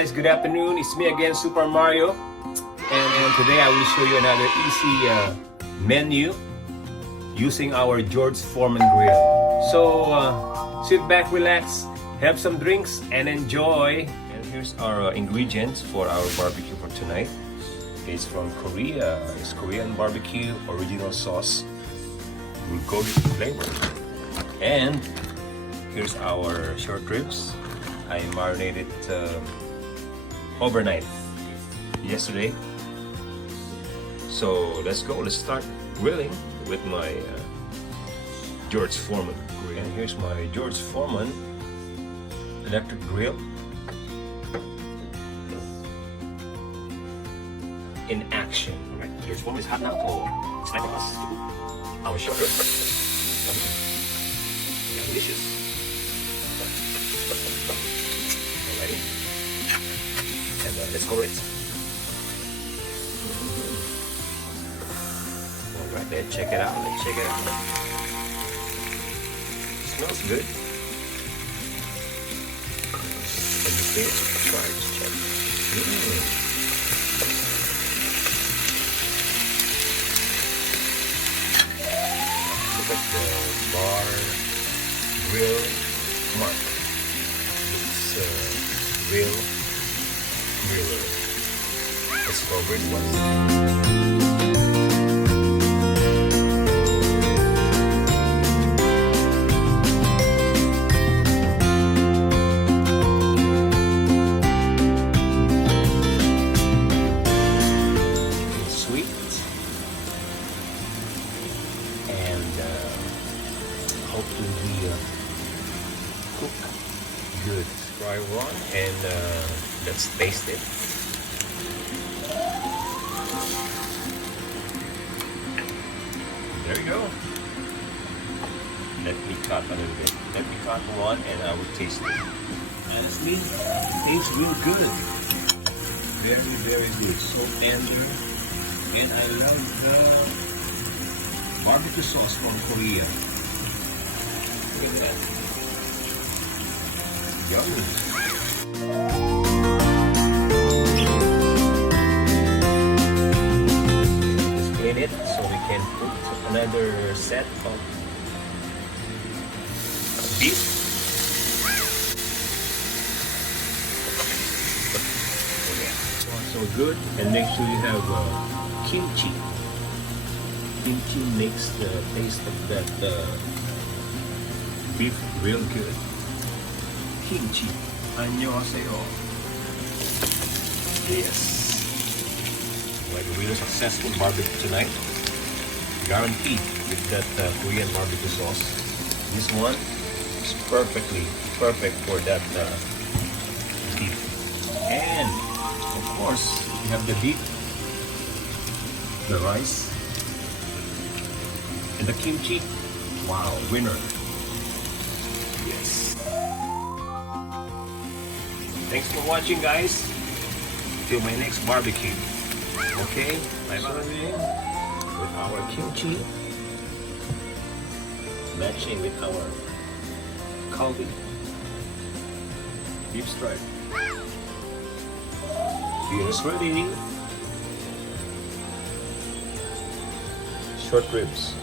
guys, good afternoon. It's me again, Super Mario. And today I will show you another easy menu using our George Foreman grill. So sit back, relax, have some drinks, and enjoy. And here's our ingredients for our barbecue for tonight. It's from Korea. It's Korean barbecue original sauce, bulgogi flavor. And here's our short ribs. I marinated overnight yesterday. So let's go. Let's start grilling with my George Foreman grill. And here's my George Foreman electric grill in action. Alright, George Foreman is hot now. So it's time for us to cook our short ribs. Delicious. Alrighty. And let's cover it. Alright, let's check it out. Let's check it out. Smells good. Let me see it. Try it. Check. Look at the bar grill mark. It's real griller. Let's cover it once. Hopefully we cook good. Try one and let's taste it. There you go. Let me cut a little bit. Let me cut one and I will taste it. Honestly, it tastes real good. Very, very good. So tender. And I love the barbecue sauce from Korea. Look at that. Yummy. Just clean it so we can put another set of beef. So good. And make sure you have kimchi. Kimchi makes the taste of that beef real good. Kimchi. 안녕하세요. Yes. Like a really successful barbecue tonight. Guaranteed with that Korean barbecue sauce. This one is perfect for that beef. And of course, you have the beef, the rice, and the kimchi. Wow, winner. Yes. Thanks for watching, guys. Till my next barbecue. Okay? Bye-bye. With our kimchi matching with our kalbi beef stripe. Dinner's ready. Short ribs.